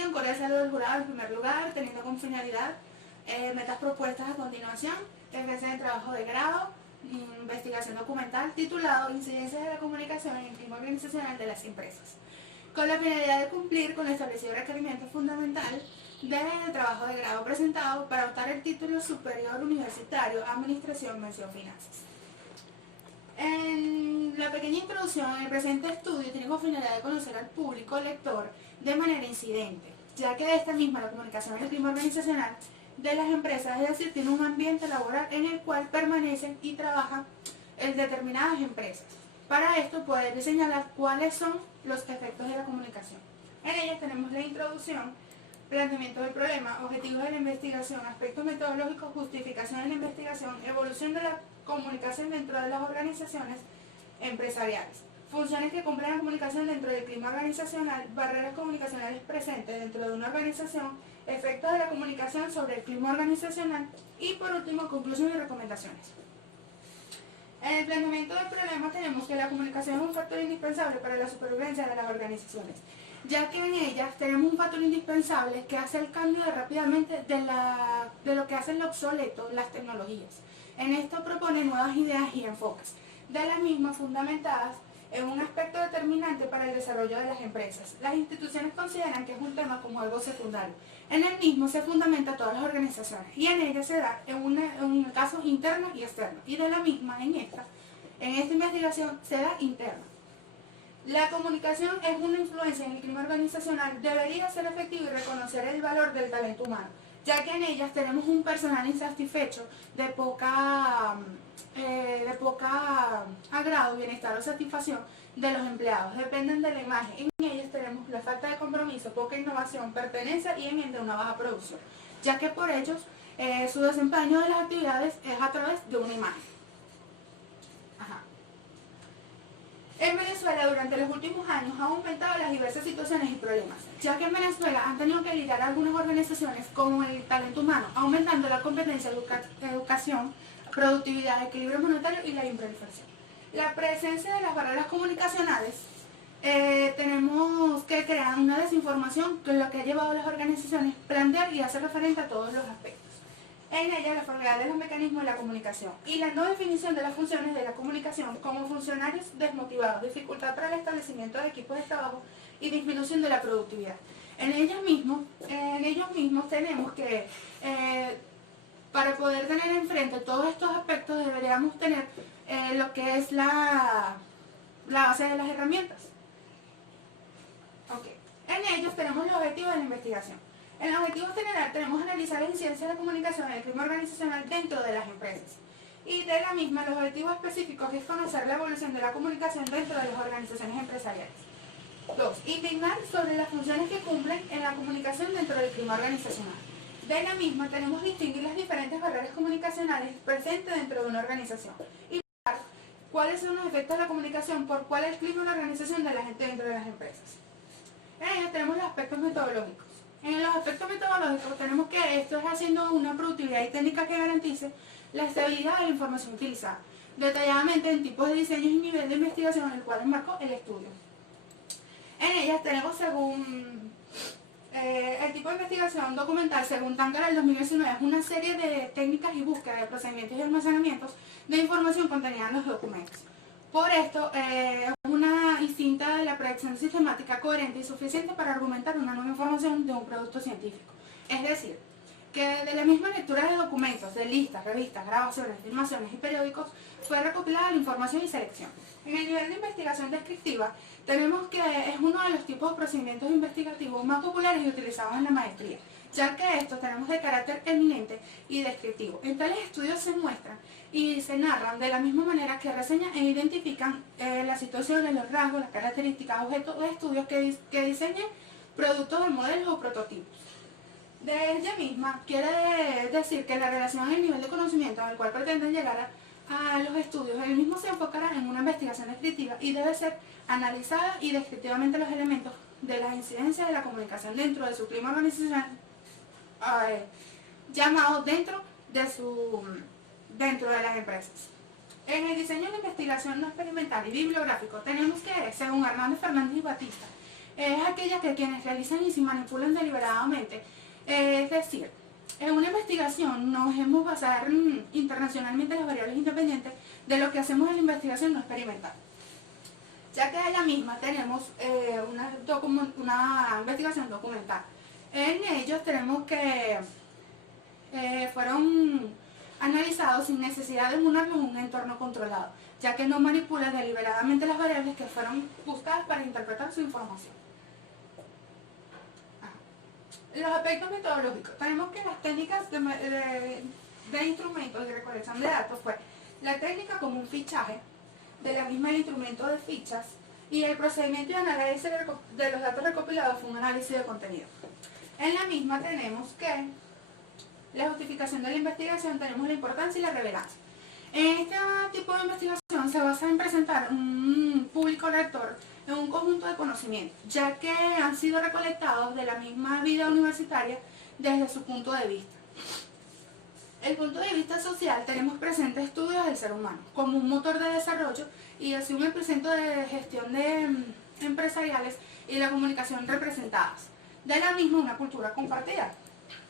investigación, cuál es el del jurado en primer lugar, teniendo como finalidad metas propuestas a continuación, ejercer el trabajo de grado, investigación documental titulado Incidencias de la comunicación en el clima organizacional de las empresas, con la finalidad de cumplir con el establecido requerimiento fundamental del trabajo de grado presentado para optar el título superior universitario Administración, mención Finanzas. En la pequeña introducción, el presente estudio tiene como finalidad de conocer al público lector de manera incidente, ya que de esta misma la comunicación en el clima organizacional de las empresas, es decir, tiene un ambiente laboral en el cual permanecen y trabajan en determinadas empresas. Para esto poder señalar cuáles son los efectos de la comunicación. En ellas tenemos la introducción, planteamiento del problema, objetivos de la investigación, aspectos metodológicos, justificación de la investigación, evolución de la comunicación dentro de las organizaciones empresariales, funciones que cumplen la comunicación dentro del clima organizacional, barreras comunicacionales presentes dentro de una organización, efectos de la comunicación sobre el clima organizacional y por último conclusiones y recomendaciones. En el planteamiento del problema tenemos que la comunicación es un factor indispensable para la supervivencia de las organizaciones, ya que en ellas tenemos un factor indispensable que hace el cambio rápidamente de lo que hacen lo obsoleto, las tecnologías. En esto propone nuevas ideas y enfoques, de las mismas fundamentadas en un aspecto determinante para el desarrollo de las empresas. Las instituciones consideran que es un tema como algo secundario. En el mismo se fundamenta todas las organizaciones y en ella se da en casos internos y externos. Y de la misma, en esta investigación se da interna. La comunicación es una influencia en el clima organizacional, debería ser efectiva y reconocer el valor del talento humano, ya que en ellas tenemos un personal insatisfecho de poca agrado, bienestar o satisfacción de los empleados, dependen de la imagen. En ellas tenemos la falta de compromiso, poca innovación, pertenencia y en ende una baja producción, ya que por ellos su desempeño de las actividades es a través de una imagen. En Venezuela durante los últimos años han aumentado las diversas situaciones y problemas, ya que en Venezuela han tenido que lidiar algunas organizaciones como el talento humano, aumentando la competencia, educación, productividad, equilibrio monetario y la improliferación. La presencia de las barreras comunicacionales, tenemos que crear una desinformación que es lo que ha llevado a las organizaciones a plantear y hacer referente a todos los aspectos. En ella la formalidad de los mecanismos de la comunicación y la no definición de las funciones de la comunicación como funcionarios desmotivados, dificultad para el establecimiento de equipos de trabajo y disminución de la productividad. En ellos mismos tenemos que, para poder tener enfrente todos estos aspectos, deberíamos tener lo que es la base de las herramientas. Okay. En ellos tenemos los objetivos de la investigación. En el objetivo general tenemos que analizar la incidencia de la comunicación en el clima organizacional dentro de las empresas. Y de la misma, los objetivos específicos es conocer la evolución de la comunicación dentro de las organizaciones empresariales. 2. Indignar sobre las funciones que cumplen en la comunicación dentro del clima organizacional. De la misma, tenemos que distinguir las diferentes barreras comunicacionales presentes dentro de una organización. Y cuáles son los efectos de la comunicación por cuál es el clima de la organización de la gente dentro de las empresas. En ellos tenemos los aspectos metodológicos. En los aspectos metodológicos tenemos que esto es haciendo una productividad y técnica que garantice la estabilidad de la información utilizada, detalladamente en tipos de diseños y nivel de investigación en el cual enmarcó el estudio. En ellas tenemos según el tipo de investigación documental, según Tancar del 2019, es una serie de técnicas y búsqueda de procedimientos y almacenamientos de información contenida en los documentos. Por esto, es una distinta de la predicción sistemática, coherente y suficiente para argumentar una nueva información de un producto científico. Es decir, que de la misma lectura de documentos, de listas, revistas, grabaciones, filmaciones y periódicos, fue recopilada la información y selección. En el nivel de investigación descriptiva, tenemos que es uno de los tipos de procedimientos investigativos más populares y utilizados en la maestría, ya que estos tenemos de carácter eminente y descriptivo. En tales estudios se muestran y se narran de la misma manera que reseñan e identifican las situaciones, los rasgos, las características, objetos de estudios que diseñen productos de modelos o prototipos. De ella misma quiere decir que la relación en el nivel de conocimiento al cual pretenden llegar a los estudios, el mismo se enfocará en una investigación descriptiva y debe ser analizada y descriptivamente los elementos de la incidencia de la comunicación dentro de su clima organizacional, llamado dentro de las empresas. En el diseño de investigación no experimental y bibliográfico tenemos que, según Hernández Fernández y Batista, es aquella que quienes realizan y se manipulan deliberadamente. Es decir, en una investigación nos hemos basado internacionalmente en las variables independientes de lo que hacemos en la investigación no experimental. Ya que en la misma tenemos una investigación documental. En ellos tenemos que fueron analizados sin necesidad de emularlos en un entorno controlado, ya que no manipula deliberadamente las variables que fueron buscadas para interpretar su información. Los aspectos metodológicos. Tenemos que las técnicas de instrumentos de recolección de datos fue la técnica como un fichaje, de la misma el instrumento de fichas, y el procedimiento de análisis de los datos recopilados fue un análisis de contenido. En la misma tenemos que la justificación de la investigación, tenemos la importancia y la relevancia. En este tipo de investigación se basa en presentar un público lector en un conjunto de conocimientos, ya que han sido recolectados de la misma vida universitaria desde su punto de vista. El punto de vista social, tenemos presentes estudios del ser humano como un motor de desarrollo y asume el presente de gestión de empresariales y la comunicación representadas. De la misma una cultura compartida.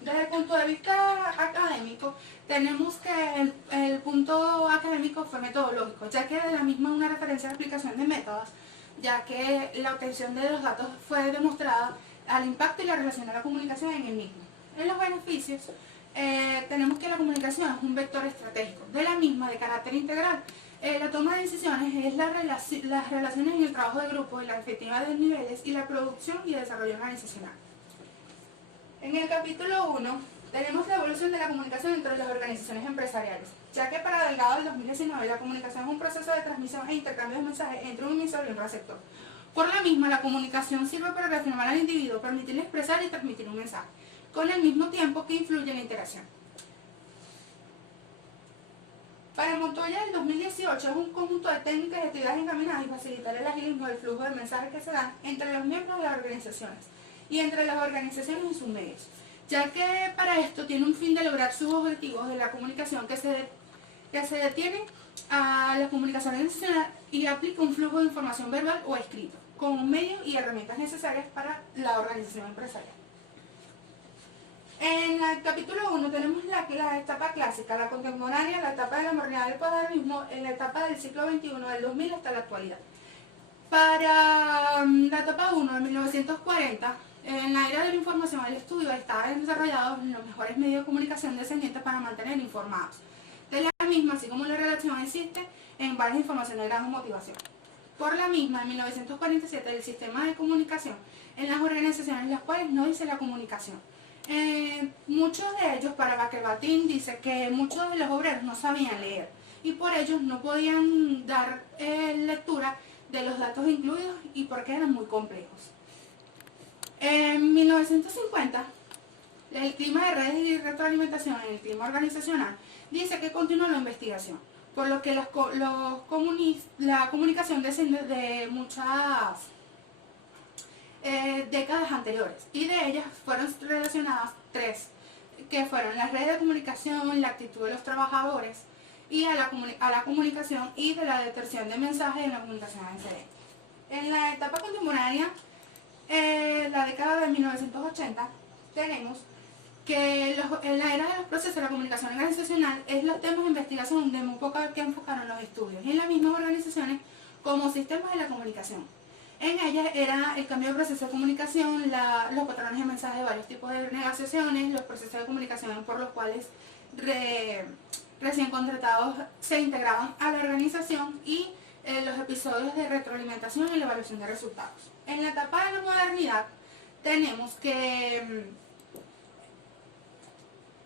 Desde el punto de vista académico, tenemos que el punto académico fue metodológico, ya que de la misma una referencia a la aplicación de métodos, ya que la obtención de los datos fue demostrada al impacto y la relación de la comunicación en el mismo. En los beneficios, tenemos que la comunicación es un vector estratégico, de la misma de carácter integral. La toma de decisiones es las relaciones en el trabajo de grupo y la efectividad de niveles y la producción y desarrollo organizacional. En el capítulo 1 tenemos la evolución de la comunicación entre las organizaciones empresariales, ya que para Delgado del 2019 la comunicación es un proceso de transmisión e intercambio de mensajes entre un emisor y un receptor. Por la misma, la comunicación sirve para reafirmar al individuo, permitirle expresar y transmitir un mensaje, con el mismo tiempo que influye en la interacción. Para Montoya, el 2018 es un conjunto de técnicas y actividades encaminadas a facilitar el agilismo del flujo de mensajes que se dan entre los miembros de las organizaciones y entre las organizaciones y sus medios, ya que para esto tiene un fin de lograr sus objetivos de la comunicación que se detiene a la comunicación organizacional y aplica un flujo de información verbal o escrito, con un medio y herramientas necesarias para la organización empresarial. En el capítulo 1 tenemos la etapa clásica, la contemporánea, la etapa de la modernidad del modernismo, en la etapa del siglo XXI, del 2000 hasta la actualidad. Para la etapa 1, de 1940, en la era de la información, el estudio estaban desarrollados los mejores medios de comunicación descendientes para mantener informados. De la misma, así como la relación existe en varias informaciones de gran motivación. Por la misma, en 1947, el sistema de comunicación en las organizaciones en las cuales no dice la comunicación. Muchos de ellos, para Baker-Batin, dice que muchos de los obreros no sabían leer y por ello no podían dar lectura de los datos incluidos y porque eran muy complejos. En 1950, el clima de redes y retroalimentación en el clima organizacional dice que continúa la investigación, por lo que la comunicación desciende de muchas décadas anteriores, y de ellas fueron relacionadas tres, que fueron las redes de comunicación, la actitud de los trabajadores y a la comunicación y de la detección de mensajes en la comunicación en En la etapa contemporánea, la década de 1980, tenemos que en la era de los procesos de la comunicación organizacional es los temas de investigación de muy poca que enfocaron los estudios y en las mismas organizaciones como sistemas de la comunicación. En ellas era el cambio de proceso de comunicación, los patrones de mensajes de varios tipos de negociaciones, los procesos de comunicación por los cuales recién contratados se integraban a la organización y los episodios de retroalimentación y la evaluación de resultados. En la etapa de la modernidad tenemos que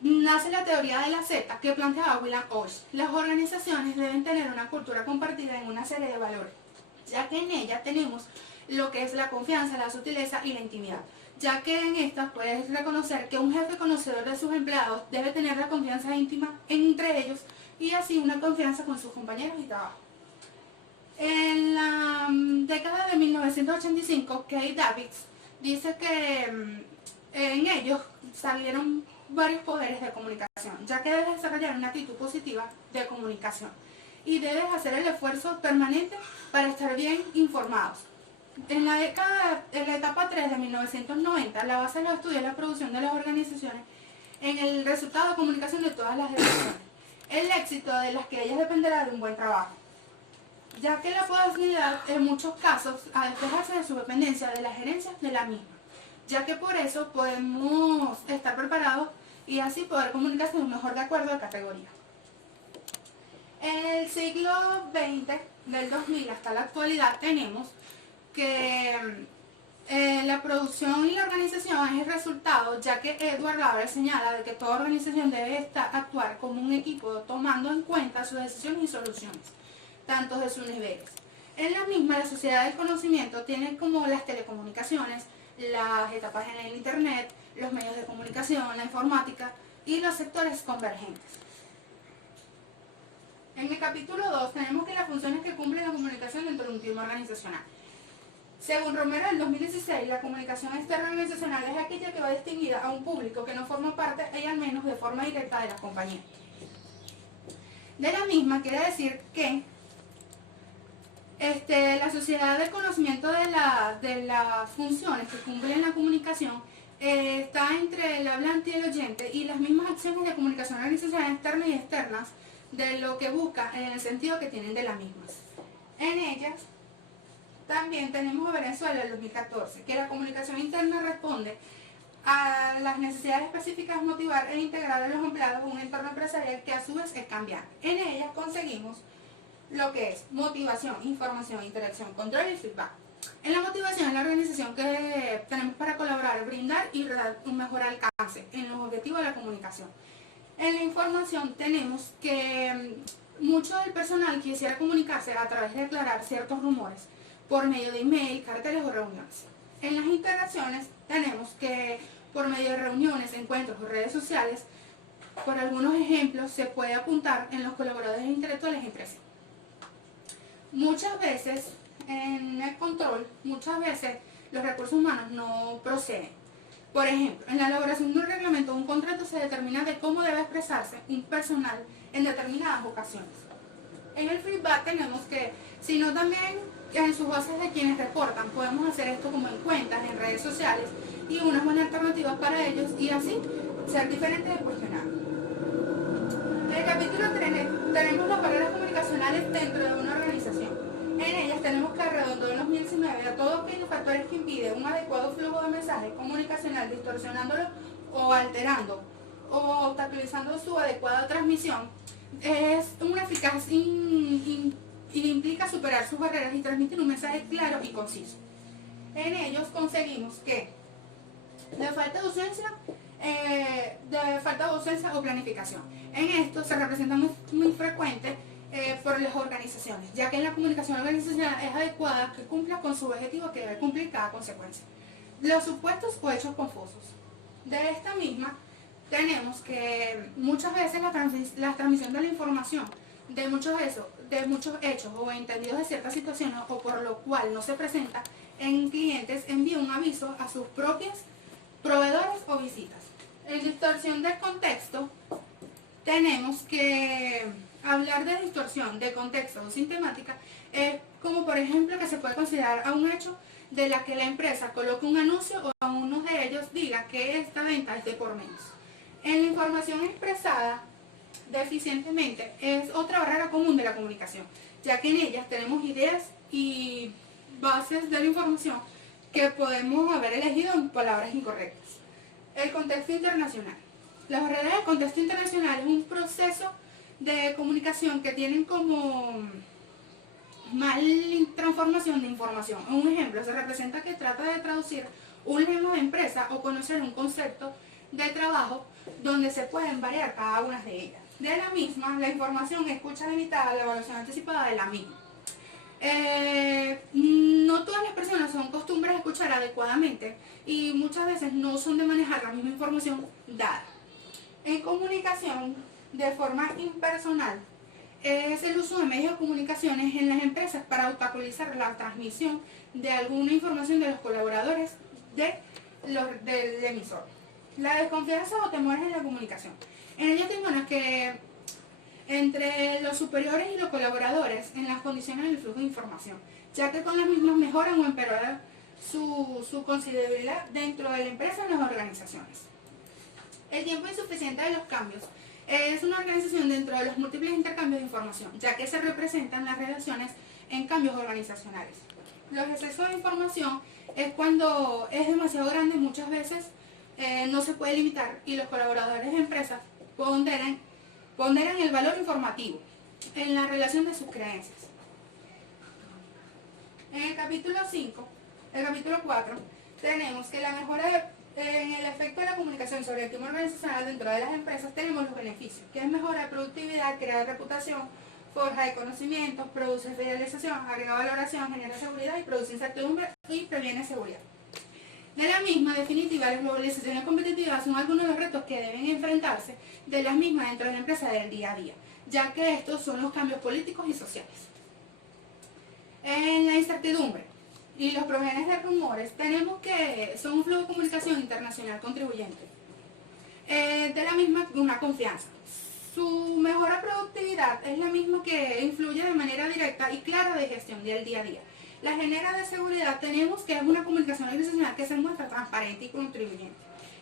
nace la teoría de la Z que planteaba William Osh. Las organizaciones deben tener una cultura compartida en una serie de valores, ya que en ella tenemos lo que es la confianza, la sutileza y la intimidad, ya que en esta puedes reconocer que un jefe conocedor de sus empleados debe tener la confianza íntima entre ellos y así una confianza con sus compañeros y trabajo. En la década de 1985, Kate Davids dice que en ellos salieron varios poderes de comunicación, ya que debes desarrollar una actitud positiva de comunicación y debes hacer el esfuerzo permanente para estar bien informados. En la etapa 3 de 1990, la base de los estudios es la producción de las organizaciones en el resultado de comunicación de todas las direcciones. El éxito de las que ellas dependerá de un buen trabajo, ya que la posibilidad en muchos casos a despejarse de su dependencia de la gerencia de la misma, ya que por eso podemos estar preparados y así poder comunicarse mejor de acuerdo a categoría. En el siglo XX, del 2000 hasta la actualidad, tenemos que la producción y la organización es el resultado, ya que Edward Gabriel señala de que toda organización debe actuar como un equipo, tomando en cuenta sus decisiones y soluciones, tanto de sus niveles. En la misma, la sociedad del conocimiento tiene como las telecomunicaciones, las etapas en el Internet, los medios de comunicación, la informática y los sectores convergentes. En el capítulo 2 tenemos que las funciones que cumple la comunicación dentro de un clima organizacional. Según Romero, en 2016, la comunicación externa organizacional es aquella que va distinguida a un público que no forma parte, y al menos de forma directa, de la compañía. De la misma, quiere decir que la sociedad del conocimiento de las funciones que cumplen la comunicación está entre el hablante y el oyente, y las mismas acciones de comunicación organizacional externas y externas de lo que busca en el sentido que tienen de las mismas. En ellas también tenemos a Venezuela el 2014, que la comunicación interna responde a las necesidades específicas de motivar e integrar a los empleados en un entorno empresarial que a su vez es cambiante. En ellas conseguimos lo que es motivación, información, interacción, control y feedback. En la motivación es la organización que tenemos para colaborar, brindar y dar un mejor alcance en los objetivos de la comunicación. En la información tenemos que mucho del personal quisiera comunicarse a través de aclarar ciertos rumores por medio de email, carteles o reuniones. En las interacciones tenemos que por medio de reuniones, encuentros o redes sociales, por algunos ejemplos, se puede apuntar en los colaboradores intelectuales entre sí. Muchas veces en el control, los recursos humanos no proceden. Por ejemplo, en la elaboración de un reglamento o un contrato se determina de cómo debe expresarse un personal en determinadas ocasiones. En el feedback tenemos que, sino también en sus bases de quienes reportan, podemos hacer esto como en cuentas, en redes sociales y unas buenas alternativas para ellos y así ser diferentes y cuestionables. En el capítulo 3 tenemos las barreras comunicacionales dentro de una organización. En ellas tenemos que arredondar en 2019 a todos aquellos factores que impiden un adecuado flujo de mensajes comunicacional, distorsionándolo o alterando o obstaculizando su adecuada transmisión. Es una eficaz y implica superar sus barreras y transmitir un mensaje claro y conciso. En ellos conseguimos que de falta de docencia o planificación. En esto se representa muy frecuente por las organizaciones, ya que en la comunicación organizacional es adecuada que cumpla con su objetivo que debe cumplir cada consecuencia. Los supuestos o hechos confusos. De esta misma tenemos que muchas veces la transmisión de la información de muchos hechos o entendidos de ciertas situaciones o por lo cual no se presenta en clientes envía un aviso a sus propios proveedores o visitas. En distorsión del contexto tenemos que hablar de distorsión de contexto o sin temática, como por ejemplo que se puede considerar a un hecho de la que la empresa coloque un anuncio o a uno de ellos diga que esta venta es de por menos. En la información expresada deficientemente es otra barrera común de la comunicación, ya que en ellas tenemos ideas y bases de la información que podemos haber elegido en palabras incorrectas. El contexto internacional. La barrera del contexto internacional es un proceso de comunicación que tienen como mal transformación de información. Un ejemplo, se representa que trata de traducir un lema de empresa o conocer un concepto de trabajo donde se pueden variar cada una de ellas. De la misma, la información escucha limitada, la evaluación anticipada de la misma. No todas las personas son costumbres de escuchar adecuadamente y muchas veces no son de manejar la misma información dada. En comunicación de forma impersonal es el uso de medios de comunicaciones en las empresas para obstaculizar la transmisión de alguna información de los colaboradores del emisor. La desconfianza o temores en la comunicación. En ello tenemos que entre los superiores y los colaboradores en las condiciones del flujo de información, ya que con las mismas mejoran o empeoran su considerabilidad dentro de la empresa en las organizaciones. El tiempo insuficiente de los cambios es una organización dentro de los múltiples intercambios de información, ya que se representan las relaciones en cambios organizacionales. Los excesos de información es cuando es demasiado grande, muchas veces no se puede limitar y los colaboradores de empresas ponderan el valor informativo en la relación de sus creencias. En el capítulo 4, tenemos que la mejora en el efecto de la comunicación sobre el clima organizacional dentro de las empresas tenemos los beneficios, que es mejora de productividad, crea reputación, forja de conocimientos, produce fidelización, agrega valoración, genera seguridad y produce incertidumbre y previene seguridad. De la misma, definitiva, las globalizaciones competitivas son algunos de los retos que deben enfrentarse de las mismas dentro de la empresa del día a día, ya que estos son los cambios políticos y sociales. En la incertidumbre y los progenes de rumores, tenemos que son un flujo de comunicación internacional contribuyente. De la misma, una confianza. Su mejora productividad es la misma que influye de manera directa y clara de gestión del día a día. La genera de seguridad tenemos que es una comunicación organizacional que se muestra transparente y contribuyente.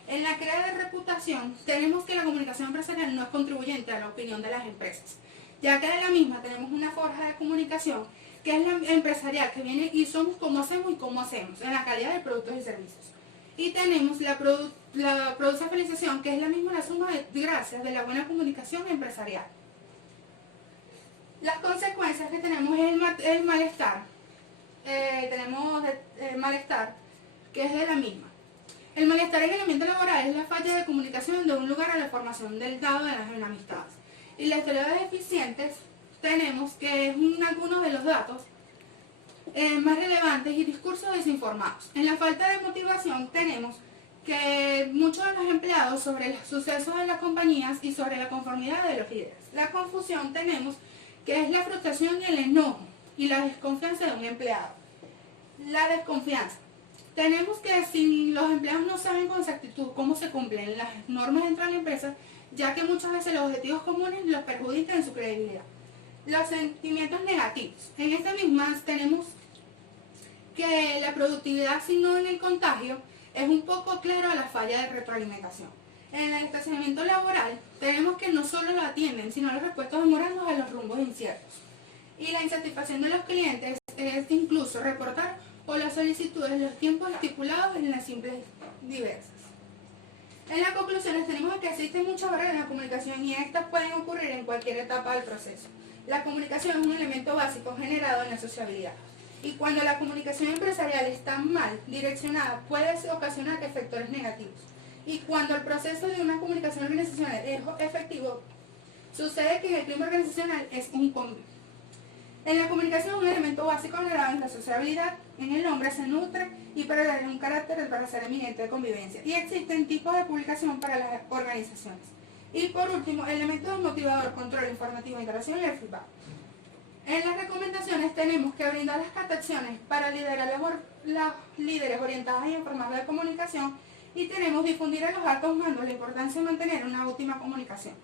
En la crea de reputación tenemos que la comunicación empresarial no es contribuyente a la opinión de las empresas, ya que de la misma tenemos una forja de comunicación que es la empresarial, que viene y somos como hacemos y cómo hacemos, en la calidad de productos y servicios. Y tenemos la productivización, que es la misma la suma de gracias de la buena comunicación empresarial. Las consecuencias que tenemos es el malestar. Tenemos el malestar, que es de la misma. El malestar en el ambiente laboral es la falla de comunicación de un lugar a la formación del dado de las amistades. Y las historias deficientes tenemos que es algunos de los datos más relevantes y discursos desinformados. En la falta de motivación tenemos que muchos de los empleados sobre los sucesos de las compañías y sobre la conformidad de los líderes. La confusión tenemos que es la frustración y el enojo y la desconfianza de un empleado. La desconfianza. Tenemos que si los empleados no saben con exactitud cómo se cumplen las normas dentro de la empresa, ya que muchas veces los objetivos comunes los perjudican en su credibilidad. Los sentimientos negativos. En esta misma tenemos que la productividad, si no en el contagio, es un poco claro a la falla de retroalimentación. En el estacionamiento laboral tenemos que no solo lo atienden, sino los repuestos demorando a los rumbos inciertos. Y la insatisfacción de los clientes es incluso reportar o las solicitudes los tiempos estipulados en las simples diversas. En las conclusiones tenemos que existen muchas barreras en la comunicación y estas pueden ocurrir en cualquier etapa del proceso. La comunicación es un elemento básico generado en la sociabilidad. Y cuando la comunicación empresarial está mal direccionada, puede ocasionar efectos negativos. Y cuando el proceso de una comunicación organizacional es efectivo, sucede que en el clima organizacional es un cambio. En la comunicación un elemento básico generado en la sociabilidad, en el hombre se nutre y para darle un carácter para ser eminente de convivencia. Y existen tipos de publicación para las organizaciones. Y por último, elementos motivador, control informativo, interacción y el feedback. En las recomendaciones tenemos que brindar las captaciones para liderar las líderes orientadas y informadas de comunicación y tenemos difundir a los altos mandos la importancia de mantener una óptima comunicación.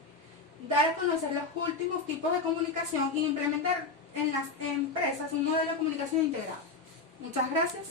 Dar a conocer los últimos tipos de comunicación e implementar en las empresas un modelo de comunicación integrado. Muchas gracias.